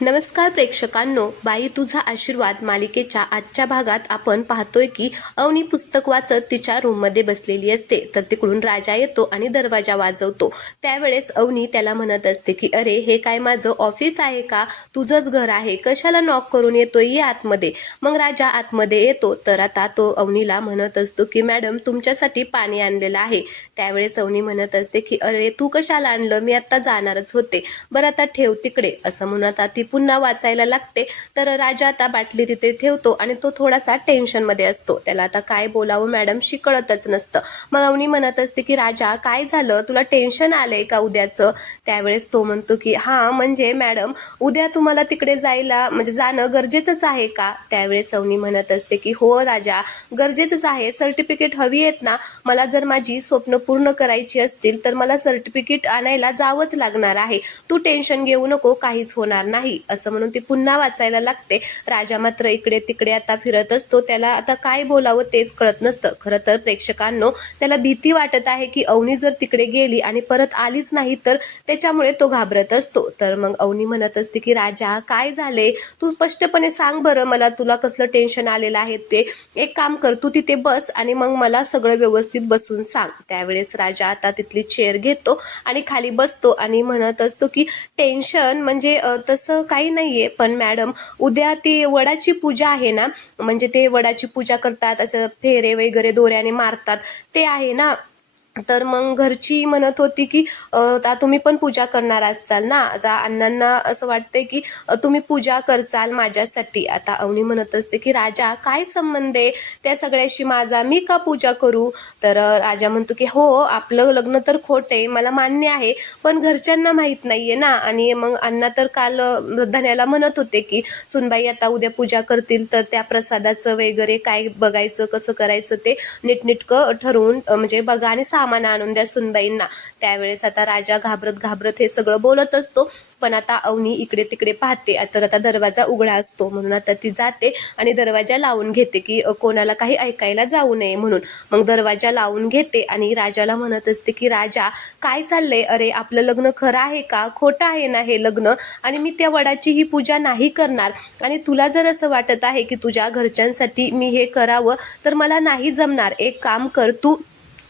नमस्कार प्रेक्षकांनो, बाई तुझा आशीर्वाद मालिकेच्या आजच्या भागात आपण पाहतोय की अवनी पुस्तक वाचत तिच्या रूममध्ये बसलेली असते. तर तिकडून राजा येतो आणि दरवाजा वाजवतो. त्यावेळेस अवनी त्याला म्हणत असते की अरे हे काय माझं ऑफिस आहे का, तुझंच घर आहे, कशाला नॉक करून येतोय, ये आतमध्ये. मग राजा आतमध्ये येतो. तर आता तो अवनीला म्हणत असतो की मॅडम तुमच्यासाठी पाणी आणलेलं आहे. त्यावेळेस अवनी म्हणत असते की अरे तू कशाला आणलं, मी आता जाणारच होते, बरं आता ठेव तिकडे, असं म्हणत ती पुन्हा वाचायला लागते. तर राजा आता बाटली तिथे ठेवतो आणि तो थोडासा टेन्शन मध्ये असतो. त्याला आता काय बोलावं मॅडमशी कळतच नसतं. मग अवनी म्हणत असते की राजा काय झालं, तुला टेन्शन आलंय का उद्याचं. त्यावेळेस तो म्हणतो की हा म्हणजे मॅडम उद्या तुम्हाला तिकडे जायला म्हणजे जाणं गरजेचंच आहे का. त्यावेळेस अवनी म्हणत असते की हो राजा गरजेचंच आहे, सर्टिफिकेट हवी आहेत ना, मला जर माझी स्वप्न पूर्ण करायची असतील तर मला सर्टिफिकेट आणायला जावंच लागणार आहे, तू टेन्शन घेऊ नको, काहीच होणार नाही, असं म्हणून ती पुन्हा वाचायला लागते. राजा मात्र इकडे तिकडे आता फिरत असतो. त्याला आता काय बोलावं तेच कळत नसतं. खरं तर प्रेक्षकांनो, त्याला भीती वाटत आहे की अवनी जर तिकडे गेली आणि परत आलीच नाही तर त्याच्यामुळे तो घाबरत असतो. तर मग अवनी म्हणत असते की राजा काय झाले, तू स्पष्टपणे सांग बरं मला, तुला कसलं टेन्शन आलेलं आहे ते. एक काम कर, तू तिथे बस आणि मग मला सगळं व्यवस्थित बसून सांग. त्यावेळेस राजा आता तिथली चेअर घेतो आणि खाली बसतो आणि म्हणत असतो की टेन्शन म्हणजे तसं काही नाहीये, पण मॅडम उद्या ती वडाची पूजा आहे ना, म्हणजे ते वडाची पूजा करतात, असं फेरे वगैरे दोऱ्याने मारतात ते आहे ना. तर मग घरची म्हणत होती की आता तुम्ही पण पूजा करणार असाल ना, आता अण्णांना असं वाटतंय की तुम्ही पूजा करचाल माझ्यासाठी. आता अवनी म्हणत असते की राजा काय संबंध आहे त्या सगळ्याशी माझा, मी का पूजा करू. तर राजा म्हणतो की हो आपलं लग्न तर खोट आहे मला मान्य आहे, पण घरच्यांना माहित नाहीये ना. आणि मग अण्णा तर काल धन्याला म्हणत होते की सुनबाई आता उद्या पूजा करतील तर त्या प्रसादाचं वगैरे काय बघायचं, कसं करायचं ते नीटनीटकं ठरवून म्हणजे बघा आणि सामान आणून द्या सुनबाईंना. त्यावेळेस आता राजा घाबरत घाबरत हे सगळं बोलत असतो. पण आता अवनी इकडे तिकडे पाहते. तर आता दरवाजा उघडा असतो म्हणून आता ती जाते आणि दरवाजा लावून घेते की कोणाला काही ऐकायला जाऊ नये म्हणून. मग दरवाजा लावून घेते आणि राजाला म्हणत असते की राजा काय चाललंय, अरे आपलं लग्न खरं आहे का, खोटं आहे ना हे लग्न, आणि मी त्या वडाची ही पूजा नाही करणार. आणि तुला जर असं वाटत आहे की तुझ्या घरच्यांसाठी मी हे करावं तर मला नाही जमणार. एक काम कर, तू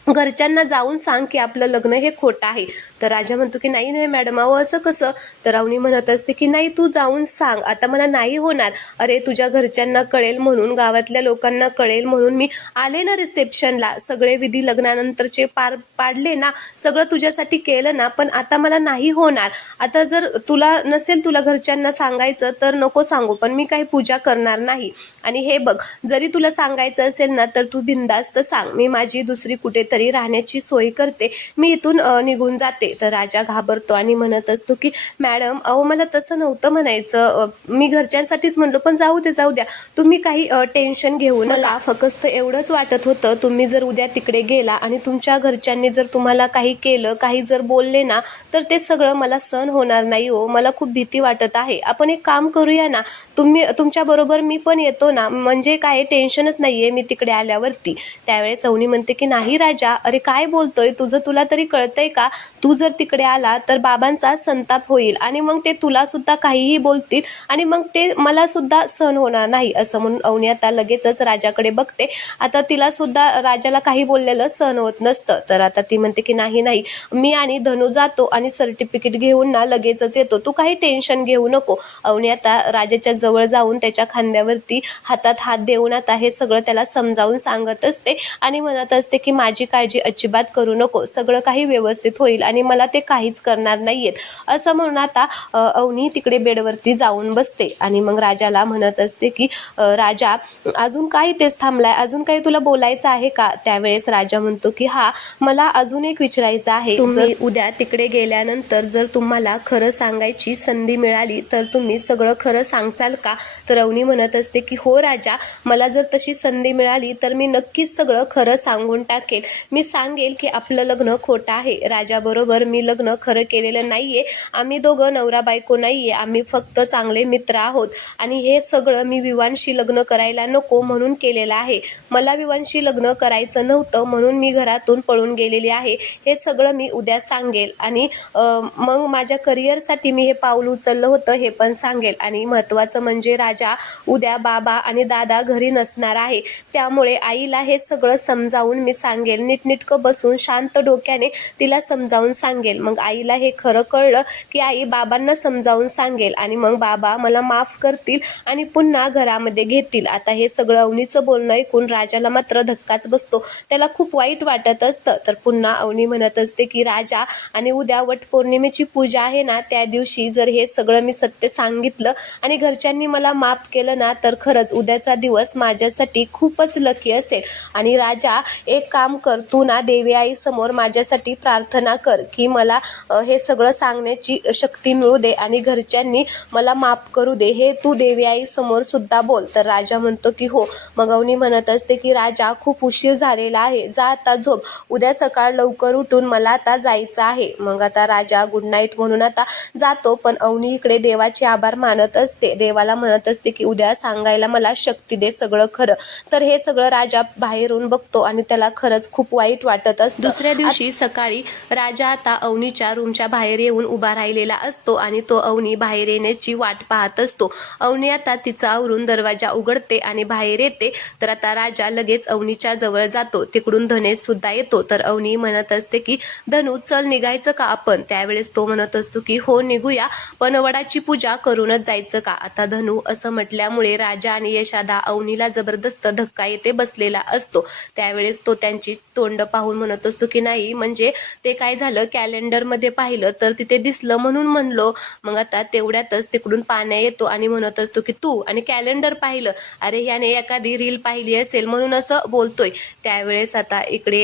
घरच्यांना जाऊन सांग की आपलं लग्न हे खोटं आहे. तर राजा म्हणतो की नाही नाही मॅडम, अहो असं कसं. तर अवनी म्हणत असते की नाही तू जाऊन सांग, आता मला नाही होणार. अरे तुझ्या घरच्यांना कळेल म्हणून, गावातल्या लोकांना कळेल म्हणून मी आले ना रिसेप्शनला, सगळे विधी लग्नानंतरचे पार पाडले ना, सगळं तुझ्यासाठी केलं ना, पण आता मला नाही होणार. आता जर तुला नसेल तुला घरच्यांना सांगायचं तर नको सांगू, पण मी काही पूजा करणार नाही. आणि हे बघ, जरी तुला सांगायचं असेल ना तर तू बिनधास्त सांग, मी माझी दुसरी कुठेतरी राहण्याची सोय करते, मी इथून निघून जाते. तर राजा घाबरतो आणि म्हणत असतो की मॅडम अहो मला तसं नव्हतं म्हणायचं, मी घरच्यांसाठीच म्हणलो, पण जाऊ द्या, तुम्ही काही टेन्शन घेऊ नका. फक्त एवढंच वाटत होतं तुम्ही जर उद्या तिकडे गेला आणि तुमच्या घरच्यांनी जर तुम्हाला काही केलं, काही जर बोलले ना, तर ते सगळं मला सहन होणार नाही हो, मला खूप भीती वाटत आहे. आपण एक काम करूया ना, तुमच्या बरोबर मी पण येतो ना, म्हणजे काय टेन्शनच नाहीये मी तिकडे आल्यावरती. त्यावेळेस अवनी म्हणते की नाही राजा, अरे काय बोलतोय, तुझं तुला तरी कळतंय का, तू जर तिकडे आला तर बाबांचा संताप होईल आणि मग ते तुला सुद्धा काहीही बोलतील आणि मग ते मला सुद्धा सहन होणार नाही. असं म्हणून अवनी आता लगेचच राजाकडे बघते. आता तिला सुद्धा राजाला काही बोललेलं सहन होत नसतं. तर आता ती म्हणते की नाही नाही, मी आणि धनु जातो आणि सर्टिफिकेट घेऊन ना लगेचच येतो, तू काही टेन्शन घेऊ नको. अवनी आता राजाच्या जवळ जाऊन त्याच्या खांद्यावरती हातात हात देऊन आता हे सगळं त्याला समजावून सांगत असते आणि म्हणत असते की माझी काळजी अजिबात करू नको, सगळं काही व्यवस्थित होईल आणि मला ते काहीच करणार नाहीयेत. असं म्हणून आता अवनी तिकडे बेडवरती जाऊन बसते आणि मग राजाला म्हणत असते की राजा अजून काय तेच थांबलाय, अजून काही तुला बोलायचं आहे का. त्यावेळेस राजा म्हणतो की हा मला अजून एक विचारायचं आहे, तुम्ही उद्या तिकडे गेल्यानंतर जर तुम्हाला खरं सांगायची संधी मिळाली तर तुम्ही सगळं खरं सांगचाल का. तर अवनी म्हणत असते की हो राजा, मला जर तशी संधी मिळाली तर मी नक्कीच सगळं खरं सांगून टाकेल, मी सांगेल की आपलं लग्न खोटं आहे, राजाबरोबर तुझ्याबरोबर मी लग्न खरं केलेलं नाहीये, आम्ही दोघं नवरा बायको नाहीये, आम्ही फक्त चांगले मित्र आहोत आणि हे सगळं मी विवांशी लग्न करायला नको म्हणून केलेलं आहे. मला विवांशी लग्न करायचं नव्हतं म्हणून मी घरातून पळून गेलेली आहे. हे सगळं मी उद्या सांगेल आणि मग माझ्या करिअरसाठी मी हे पाऊल उचललं होतं हे पण सांगेल. आणि महत्त्वाचं म्हणजे राजा, उद्या बाबा आणि दादा घरी नसणार आहे, त्यामुळे आईला हे सगळं समजावून मी सांगेल. नीटनेटकं बसून शांत डोक्याने तिला समजावून सांगेल. मग आईला हे खरं कळलं की आई बाबांना समजावून सांगेल आणि मग बाबा मला माफ करतील आणि पुन्हा घरामध्ये घेतील. आता हे सगळं अवनीचं बोलणं ऐकून राजाला मात्र धक्काच बसतो. त्याला खूप वाईट वाटत असतं. तर पुन्हा अवनी म्हणत असते की राजा, आणि उद्या वटपौर्णिमेची पूजा आहे ना, त्या दिवशी जर हे सगळं मी सत्य सांगितलं आणि घरच्यांनी मला माफ केलं ना, तर खरंच उद्याचा दिवस माझ्यासाठी खूपच लकी असेल. आणि राजा, एक काम कर, तू ना देवी आई समोर माझ्यासाठी प्रार्थना कर की मला हे सगळं सांगण्याची शक्ती मिळू दे आणि घरच्यांनी मला माफ करू दे, हे तू देवी आई समोर सुद्धा बोल. तर राजा म्हणतो की हो. मग अवनी म्हणत असते की राजा, खूप उशीर झालेला आहे, जा आता झोप, उद्या सकाळ लवकर उठून मला आता जायचं आहे. मग आता राजा गुड नाईट म्हणून आता जातो. पण अवनी इकडे देवाचे आभार मानत असते, देवाला म्हणत असते की उद्या सांगायला मला शक्ती दे सगळं खरं. तर हे सगळं राजा बाहेरून बघतो आणि त्याला खरंच खूप वाईट वाटत असतं. दुसऱ्या दिवशी सकाळी राजा आता अवनीच्या रूमच्या बाहेर येऊन उभा राहिलेला असतो आणि तो अवनी बाहेर येण्याची वाट पाहत असतो. अवनी आता तिचा आवरून दरवाजा उघडते आणि बाहेर येते. तर आता राजा लगेच अवनीच्या जवळ जातो. तिकडून धनेश सुद्धा येतो. तर अवनी म्हणत असते की धनू, चल निघायचं का आपण? त्यावेळेस तो म्हणत असतो की हो निघूया, पण वडाची पूजा करूनच जायचं का? आता धनू असं म्हटल्यामुळे राजा आणि यशादा अवनीला जबरदस्त धक्का येते बसलेला असतो. त्यावेळेस तो त्यांची तोंड पाहून म्हणत असतो की नाही, म्हणजे ते काय झालं, कॅलेंडरमध्ये पाहिलं तर तिथे दिसलं म्हणून म्हणलो. मग आता तेवढ्यातच तिकडून पाण्या येतो आणि म्हणत असतो की तू आणि कॅलेंडर पाहिलं? अरे याने एखादी रील पाहिली असेल म्हणून असं बोलतोय. त्यावेळेस आता इकडे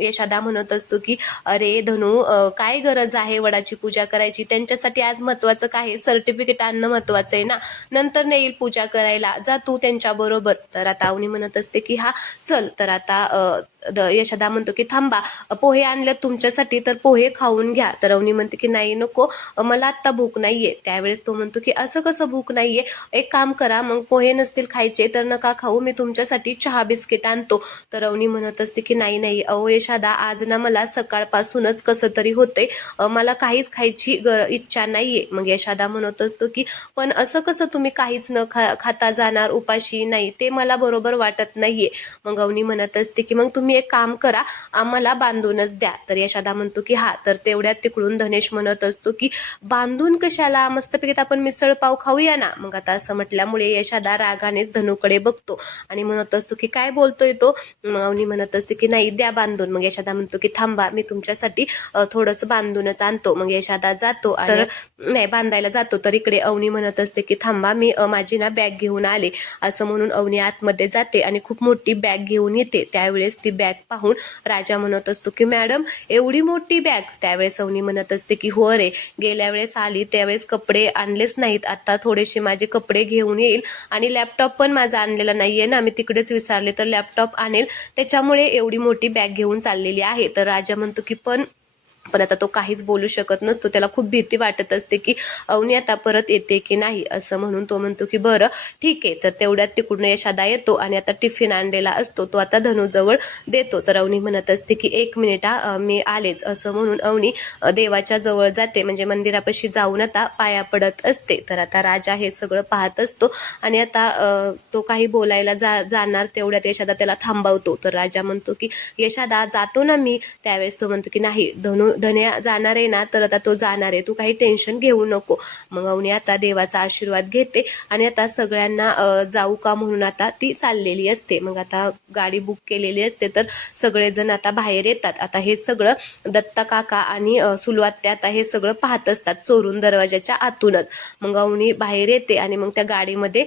यशादा म्हणत असतो की अरे धनू, काय गरज आहे वडाची पूजा करायची? त्यांच्यासाठी आज महत्वाचं काय, सर्टिफिकेट आणणं महत्वाचं आहे ना, नंतर नेईल पूजा करायला, जा तू त्यांच्या बरोबर. तर आता अवनी म्हणत असते की हा चल. तर आता यशोदा म्हणतो की थांबा, पोहे आणले तुमच्यासाठी, तर पोहे खाऊन घ्या. तर अवनी म्हणते की नाही नको, मला आत्ता भूक नाहीये. त्यावेळेस तो म्हणतो की असं कसं भूक नाहीये, एक काम करा, मग पोहे नसतील खायचे तर नका खाऊ, मी तुमच्यासाठी चहा बिस्किट आणतो. तर अवनी म्हणत असते की नाही नाही अहो यशोदा, आज ना मला सकाळपासूनच कसं तरी होते, मला काहीच खायची इच्छा नाहीये. मग यशोदा म्हणत असतो की पण असं कसं तुम्ही काहीच न खाता जाणार उपाशी? नाही, ते मला बरोबर वाटत नाहीये. मग अवनी म्हणत असते की मग तुम्ही एक काम करा, आम्हाला बांधूनच द्या. तर यशोदा म्हणतो की हा. तर तेवढ्यात तिकडून धनेश म्हणत असतो की बांधून कशाला, मस्तपैकी आपण मिसळ पाव खाऊया ना. मग आता असं म्हटल्यामुळे यशोदा रागानेच धनूकडे बघतो आणि म्हणत असतो की काय बोलतोय तो? मग अवनी म्हणत असते की नाही द्या बांधून. मग यशोदा म्हणतो की थांबा, मी तुमच्यासाठी थोडंसं बांधूनच आणतो. मग यशोदा जातो तर नाही बांधायला जातो. तर इकडे अवनी म्हणत असते की थांबा, मी माझी ना बॅग घेऊन आले. असं म्हणून अवनी आतमध्ये जाते आणि खूप मोठी बॅग घेऊन येते. त्यावेळेस ती बॅग पाहून राजा म्हणत असतो की मॅडम एवढी मोठी बॅग? त्यावेळेस अवनी म्हणत असते की हो रे, गेल्या वेळेस आली त्यावेळेस कपडे आणलेच नाहीत, आता थोडेसे माझे कपडे घेऊन येईल आणि लॅपटॉप पण माझा आणलेला नाहीये ना, मी तिकडेच विसरले, तर लॅपटॉप आणेल, त्याच्यामुळे एवढी मोठी बॅग घेऊन चाललेली आहे. तर राजा म्हणतो की पण आता तो काहीच बोलू शकत नसतो. त्याला खूप भीती वाटत असते की अवनी आता परत येते की नाही. असं म्हणून तो म्हणतो की बरं ठीक आहे. तर तेवढ्यात तिकडून यशोदा येतो आणि आता टिफिन आणलेला असतो तो आता धनूजवळ देतो. तर अवनी म्हणत असते की एक मिनिट मी आलेच. असं म्हणून अवनी देवाच्या जवळ जाते, म्हणजे मंदिरापाशी जाऊन आता पाया पडत असते. तर आता राजा हे सगळं पाहत असतो आणि आता तो काही बोलायला जाणार तेवढ्यात यशोदा त्याला थांबवतो. तर राजा म्हणतो की यशोदा जातो ना मी. त्यावेळेस तो म्हणतो की नाही धन्या जाणार आहे ना, तर आता तो जाणार आहे, तू काही टेन्शन घेऊ नको. मग अवनी आता देवाचा आशीर्वाद घेते आणि आता सगळ्यांना जाऊ का म्हणून आता ती चाललेली असते. मग आता गाडी बुक केलेली असते, तर सगळेजण आता बाहेर येतात. आता हे सगळं दत्ता काका आणि सुलवात्या आता हे सगळं पाहत असतात चोरून दरवाजाच्या आतूनच. मग अवनी बाहेर येते आणि मग त्या गाडीमध्ये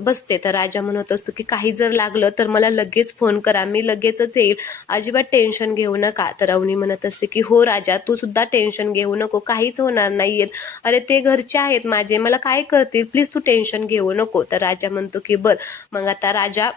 बसते. तर राजा म्हणत असतो की काही जर लागलं तर मला लगेच फोन करा, मी लगेचच येईल, अजिबात टेन्शन घेऊ नका. तर अवनी म्हणत असते की हो राजा, तू सुद्धा टेन्शन घेऊ नको, काहीच होणार नाहीये, अरे ते घरचे आहेत माझे, मला काय करतील, प्लीज तू टेन्शन घेऊ नको. तर राजा म्हणतो की बर. मग आता राजा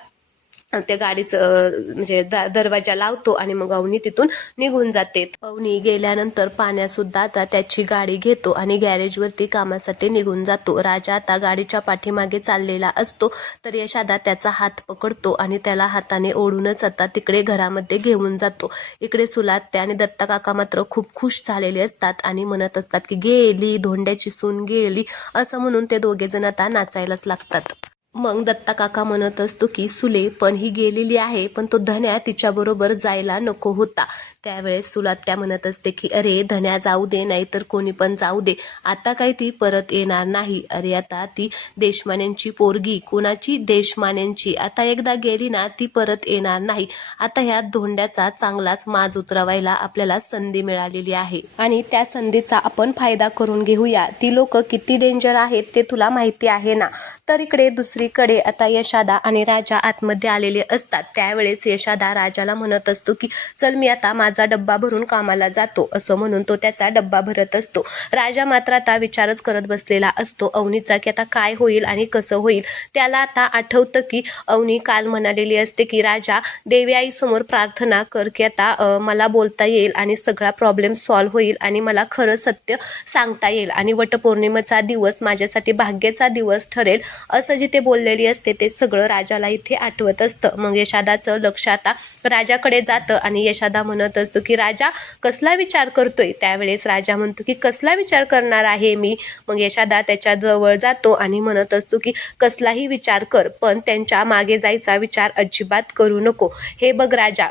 त्या गाडीचं म्हणजे दरवाजा लावतो आणि मग अवनी तिथून निघून जाते. अवनी गेल्यानंतर पाण्या सुद्धा आता त्याची गाडी घेतो आणि गॅरेजवरती कामासाठी निघून जातो. राजा आता गाडीच्या पाठीमागे चाललेला असतो तर यशादा त्याचा हात पकडतो आणि त्याला हाताने ओढूनच आता तिकडे घरामध्ये घेऊन जातो. इकडे सुलात्या आणि दत्ता काका मात्र खूप खुश झालेले असतात आणि म्हणत असतात की गेली धोंड्याची सून गेली, असं म्हणून ते दोघे जण आता नाचायलाच लागतात. मग दत्ता काका म्हणत असतो की सुले पण ही गेलेली आहे, पण तो धन्या तिच्या बरोबर जायला नको होता. त्यावेळेस सुलात्या म्हणत असते की अरे धन्या जाऊ दे, नाही तर कोणी पण जाऊ दे, आता काही ती परत येणार नाही. अरे आता ती देशमान्यांची पोरगी, कोणाची? देशमान्यांची. आता एकदा गेली ना ती परत येणार नाही. आता ह्या धोंड्याचा चांगलाच माज उतरवायला आपल्याला संधी मिळालेली आहे आणि त्या संधीचा आपण फायदा करून घेऊया. ती लोक किती डेंजर आहेत ते तुला माहिती आहे ना. तर इकडे दुसरीकडे आता यशादा आणि राजा आतमध्ये आलेले असतात. त्यावेळेस यशादा राजाला म्हणत असतो की चल मी आता माझा डब्बा भरून कामाला जातो, असं म्हणून तो त्याचा डब्बा भरत असतो. राजा मात्र आता विचारच करत बसलेला असतो अवनीचा की आता काय होईल आणि कसं होईल. त्याला आता आठवतं की अवनी काल म्हणालेली असते की राजा देवी आई समोर प्रार्थना कर की आता मला बोलता येईल आणि सगळा प्रॉब्लेम सॉल्व्ह होईल आणि मला खरं सत्य सांगता येईल आणि वटपौर्णिमेचा दिवस माझ्यासाठी भाग्याचा दिवस ठरेल, असं जिथे बोललेली असते ते सगळं राजाला इथे आठवत असतं. मग यशादाचं लक्ष आता राजाकडे जातं आणि यशादा म्हणत असतो की राजा कसला विचार करतोय. त्यावेळेस राजा म्हणतो की कसला विचार करणार आहे मी. मग यशादा त्याच्या जवळ जातो आणि म्हणत असतो की कसलाही विचार कर, पण त्यांच्या मागे जायचा विचार अजिबात करू नको. हे बघ राजा,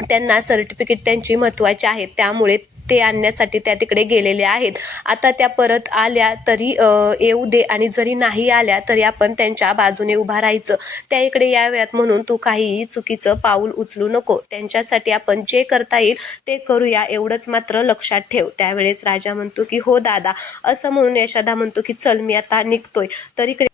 त्यांना सर्टिफिकेट त्यांची महत्त्वाची आहेत, त्यामुळे ते आणण्यासाठी त्या तिकडे गेलेले आहेत. आता त्या परत आल्या तरी येऊ दे आणि जरी नाही आल्या तरी आपण त्यांच्या बाजूने उभा राहायचं. त्या इकडे याव्यात म्हणून तू काहीही चुकीचं पाऊल उचलू नको. त्यांच्यासाठी आपण जे करता येईल ते करूया, एवढंच मात्र लक्षात ठेव. त्यावेळेस राजा म्हणतो की हो दादा, असं म्हणून यशादा म्हणतो की चल मी आता निघतोय.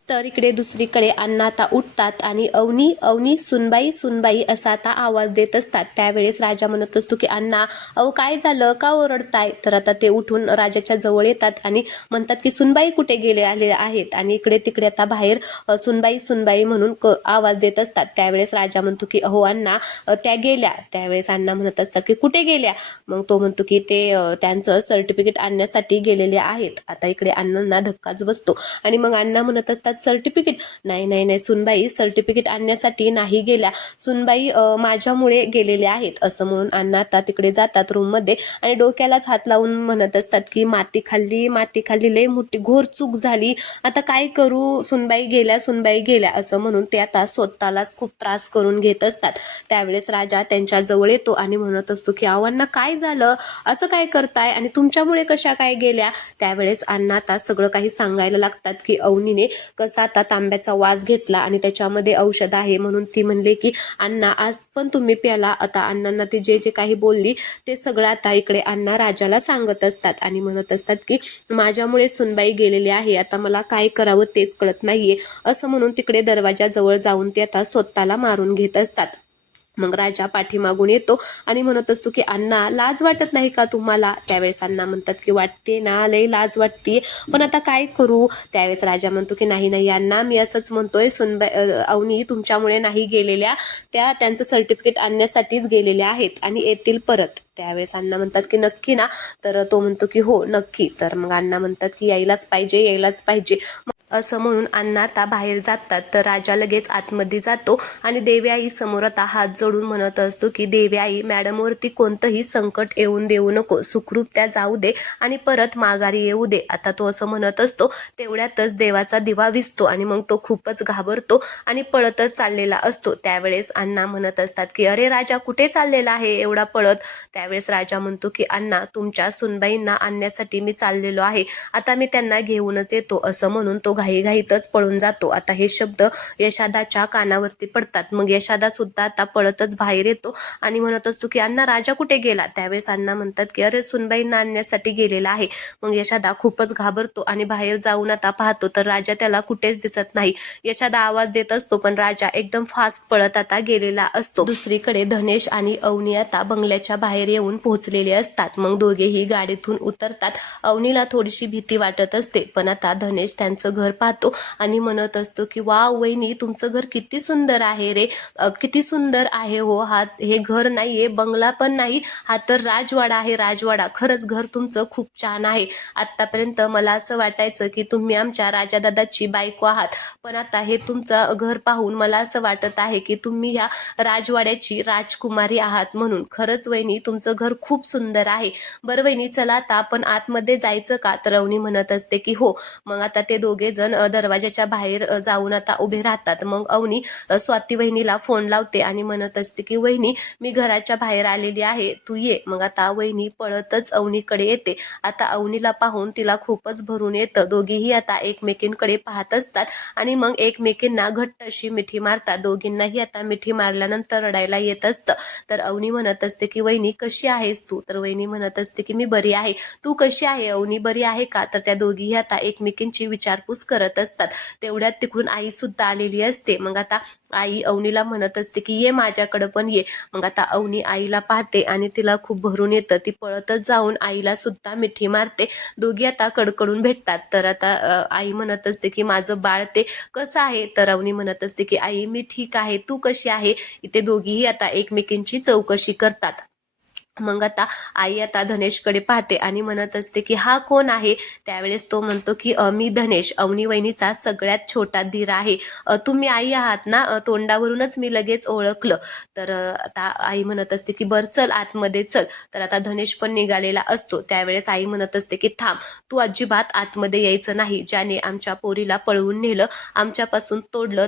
तर इकडे दुसरीकडे अण्णा आता उठतात आणि अवनी अवनी सुनबाई सुनबाई असा आता आवाज देत असतात. त्यावेळेस राजा म्हणत असतो की अण्णा अहो काय झालं, का ओरडताय. तर आता ते उठून राजाच्या जवळ येतात आणि म्हणतात की सुनबाई कुठे गेले आले आहेत. आणि इकडे तिकडे आता बाहेर सुनबाई सुनबाई म्हणून आवाज देत असतात. त्यावेळेस राजा म्हणतो की अहो अण्णा त्या गेल्या. त्यावेळेस अण्णा म्हणत असतात की कुठे गेल्या. मग तो म्हणतो की ते त्यांचं सर्टिफिकेट आणण्यासाठी गेलेले आहेत. आता इकडे अण्णांना धक्काच बसतो आणि मग अण्णा म्हणत असतात सर्टिफिकेट, नाही नाही नाही सुनबाई सर्टिफिकेट आणण्यासाठी नाही गेल्या, सुनबाई माझ्यामुळे गेलेले आहेत, असं म्हणून अण्णा आता तिकडे जातात रूम मध्ये आणि डोक्यालाच हात लावून म्हणत असतात की माती खाल्ली लय मोठी घोर चूक झाली, आता काय करू, सुनबाई गेल्या असं म्हणून ते आता स्वतःलाच खूप त्रास करून घेत असतात. त्यावेळेस राजा त्यांच्या जवळ येतो आणि म्हणत असतो की अण्णा काय झालं, असं काय करताय आणि तुमच्यामुळे कशा काय गेल्या. त्यावेळेस अण्णा आता सगळं काही सांगायला लागतात की अवनीने कसा आता तांब्याचा वास घेतला आणि त्याच्यामध्ये औषध आहे म्हणून ती म्हणले की अण्णा आज पण तुम्ही प्याला. आता अण्णांना ती जे जे काही बोलली ते सगळं आता इकडे अण्णा राजाला सांगत असतात आणि म्हणत असतात की माझ्यामुळे सुनबाई गेलेली आहे, आता मला काय करावं तेच कळत नाहीये, असं म्हणून तिकडे दरवाजाजवळ जाऊन ते आता स्वतःला मारून घेत असतात. मग राजा पाठीमागून येतो आणि म्हणत असतो की अण्णा लाज वाटत नाही का तुम्हाला. त्यावेळेस अण्णा म्हणतात की वाटते ना, लय लाज वाटते, पण आता काय करू. त्यावेळेस राजा म्हणतो की नाही नाही अण्णा मी असंच म्हणतोय, सुनबाई अवनी तुमच्यामुळे नाही गेलेल्या, त्या त्यांचं सर्टिफिकेट आणण्यासाठीच गेलेल्या आहेत आणि येतील परत. त्यावेळेस अण्णा म्हणतात की नक्की ना. तर तो म्हणतो की हो नक्की. तर मग अण्णा म्हणतात की यायलाच पाहिजे असं म्हणून अण्णा आता बाहेर जातात. तर राजा लगेच आतमध्ये जातो आणि देवी आई समोर आता हात जोडून म्हणत असतो की देवी आई मॅडमवरती कोणतंही संकट येऊन देऊ नको, सुखरूप त्या जाऊ दे आणि परत माघारी येऊ दे. आता तो असं म्हणत असतो तेवढ्यातच देवाचा दिवा विझतो आणि मग तो खूपच घाबरतो आणि पळतच चाललेला असतो. त्यावेळेस अण्णा म्हणत असतात की अरे राजा कुठे चाललेला आहे एवढा पळत. त्यावेळेस राजा म्हणतो की अण्णा तुमच्या सुनबाईंना आणण्यासाठी मी चाललेलो आहे, आता मी त्यांना घेऊनच येतो, असं म्हणून तो घाईघाईतच पळून जातो. आता हे शब्द यशादाच्या कानावरती पडतात. मग यशादा सुद्धा आता पळतच बाहेर येतो आणि म्हणत असतो की अण्णा राजा कुठे गेला. त्यावेळेस अण्णा म्हणतात की अरे सुनबाईंना आणण्यासाठी गेलेला आहे. मग यशादा खूपच घाबरतो आणि बाहेर जाऊन आता पाहतो तर राजा त्याला कुठेच दिसत नाही. यशादा आवाज देत असतो पण राजा एकदम फास्ट पळत आता गेलेला असतो. दुसरीकडे धनेश आणि अवनी आता बंगल्याच्या बाहेर येऊन पोहोचलेले असतात. मग दोघेही गाडीतून उतरतात. अवनीला थोडीशी भीती वाटत असते पण आता धनेश त्यांचं घर घर पाहतो आणि म्हणत असतो की वाव वहिनी, तुमचं घर किती सुंदर आहे रे, किती सुंदर आहे हो, हे घर नाहीये, बंगला पण नाही, हा तर राजवाडा आहे, राजवाडा. खरंच घर तुमचं खूप छान आहे. आतापर्यंत मला असं वाटायचं की तुम्ही आमच्या राजादादाची बायको आहात, पण आता हे तुमचं घर पाहून मला असं वाटत आहे की तुम्ही ह्या राजवाड्याची राजकुमारी आहात. म्हणून खरंच वहिनी तुमचं घर खूप सुंदर आहे. बरं वहिनी, चला आता आपण आतमध्ये जायचं का? तर अवनी म्हणत असते की हो. मग आता ते दोघे जण दरवाजाच्या बाहेर जाऊन आता उभे राहतात. मग अवनी स्वाती वहिनीला फोन लावते आणि म्हणत असते की वहिनी, मी घराच्या बाहेर आलेली आहे, तू ये. मग आता वहिनी पळतच अवनीकडे येते. आता अवनीला पाहून तिला खूपच भरून येतं. दोघीही आता एकमेकींकडे पाहत असतात आणि मग एकमेकींना घट्ट अशी मिठी मारतात. दोघींनाही आता मिठी मारल्यानंतर रडायला येत असतं. तर अवनी म्हणत असते की वहिनी कशी आहेस तू? तर वहिनी म्हणत असते की मी बरी आहे, तू कशी आहे अवनी, बरी आहे का? तर त्या दोघीही आता एकमेकींची विचारपूस करत असतात. तेवढ्यात तिकडून आई सुद्धा आलेली असते. मग आता आई अवनीला म्हणत असते की ये माझ्याकडे पण ये. मग आता अवनी आईला पाहते आणि तिला खूप भरून येतं. ती पळतच जाऊन आईला सुद्धा मिठी मारते. दोघी आता कडकडून भेटतात. तर आता आई म्हणत असते की माझं बाळ ते कसं आहे? तर अवनी म्हणत असते की आई मी ठीक आहे, तू कशी आहे? इथे दोघीही आता एकमेकींची चौकशी करतात. मग आता आई आता धनेशकडे पाहते आणि म्हणत असते की हा कोण आहे? त्यावेळेस तो म्हणतो की मी धनेश, अवनी वहिनीचा सगळ्यात छोटा धीर आहे. तुम्ही आई आहात ना? तोंडावरूनच मी लगेच ओळखलं. तर आता आई म्हणत असते की बर चल आतमध्ये चल. तर आता धनेश पण निघालेला असतो. त्यावेळेस आई म्हणत असते की थांब, तू अजिबात आतमध्ये यायचं नाही. ज्याने आमच्या पोरीला पळवून नेलं, आमच्यापासून तोडलं,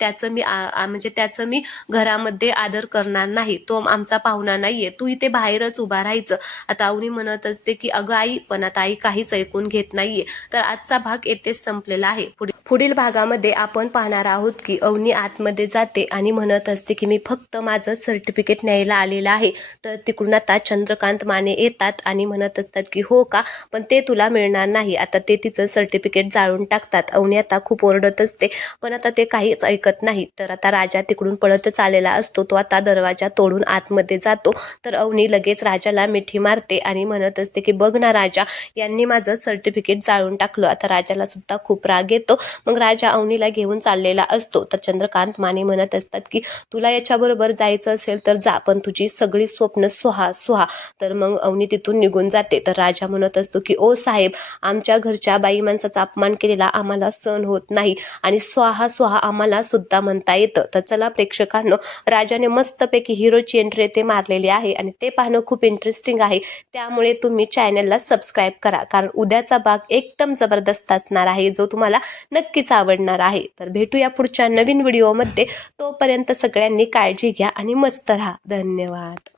त्याचं मी घरामध्ये आदर करणार नाही. तो आमचा पाहुणा नाहीये, तू इथे बाहेरच उभा राहायचं. आता अवनी म्हणत असते की अगं आई, पण आता आई काहीच ऐकून घेत नाहीये. तर आजचा भाग येथेच संपलेला आहे. पुढील भागामध्ये आपण पाहणार आहोत की अवनी आतमध्ये जाते आणि म्हणत असते की मी फक्त माझं सर्टिफिकेट न्यायला आलेलं आहे. तर तिकडून आता चंद्रकांत माने येतात आणि म्हणत असतात की हो का, पण ते तुला मिळणार नाही. आता ते तिचं सर्टिफिकेट जाळून टाकतात. अवनी आता खूप ओरडत असते, पण आता ते काहीच ऐकत नाही. तर आता राजा तिकडून पळतच आलेला असतो. तो आता दरवाजा तोडून आतमध्ये जातो. तर अवनी लगेच राजाला मिठी मारते आणि म्हणत असते की बघ ना राजा, यांनी माझं सर्टिफिकेट जाळून टाकलं. आता राजाला सुद्धा खूप राग येतो. मग राजा अवनीला घेऊन चाललेला असतो. तर चंद्रकांत माने म्हणत असतात की तुला याच्याबरोबर जायचं असेल तर जा, पण तुझी सगळी स्वप्न सुहा. तर मग अवनी तिथून निघून जाते. तर राजा म्हणत असतो की ओ साहेब, आमच्या घरच्या बाई माणसाचा अपमान केलेला आम्हाला सहन होत नाही आणि स्वाहा आम्हाला सुद्धा म्हणता येतं. तर चला प्रेक्षकांनो, राजाने मस्तपैकी हिरोची एंट्री ते मारलेली आहे आणि ते पाहणं खूप इंटरेस्टिंग आहे. त्यामुळे तुम्ही चॅनलला सबस्क्राईब करा, कारण उद्याचा भाग एकदम जबरदस्त असणार आहे, जो तुम्हाला नक्कीच आवडणार आहे. तर भेटूया पुढच्या नवीन व्हिडिओमध्ये. तोपर्यंत सगळ्यांनी काळजी घ्या आणि मस्त राहा. धन्यवाद.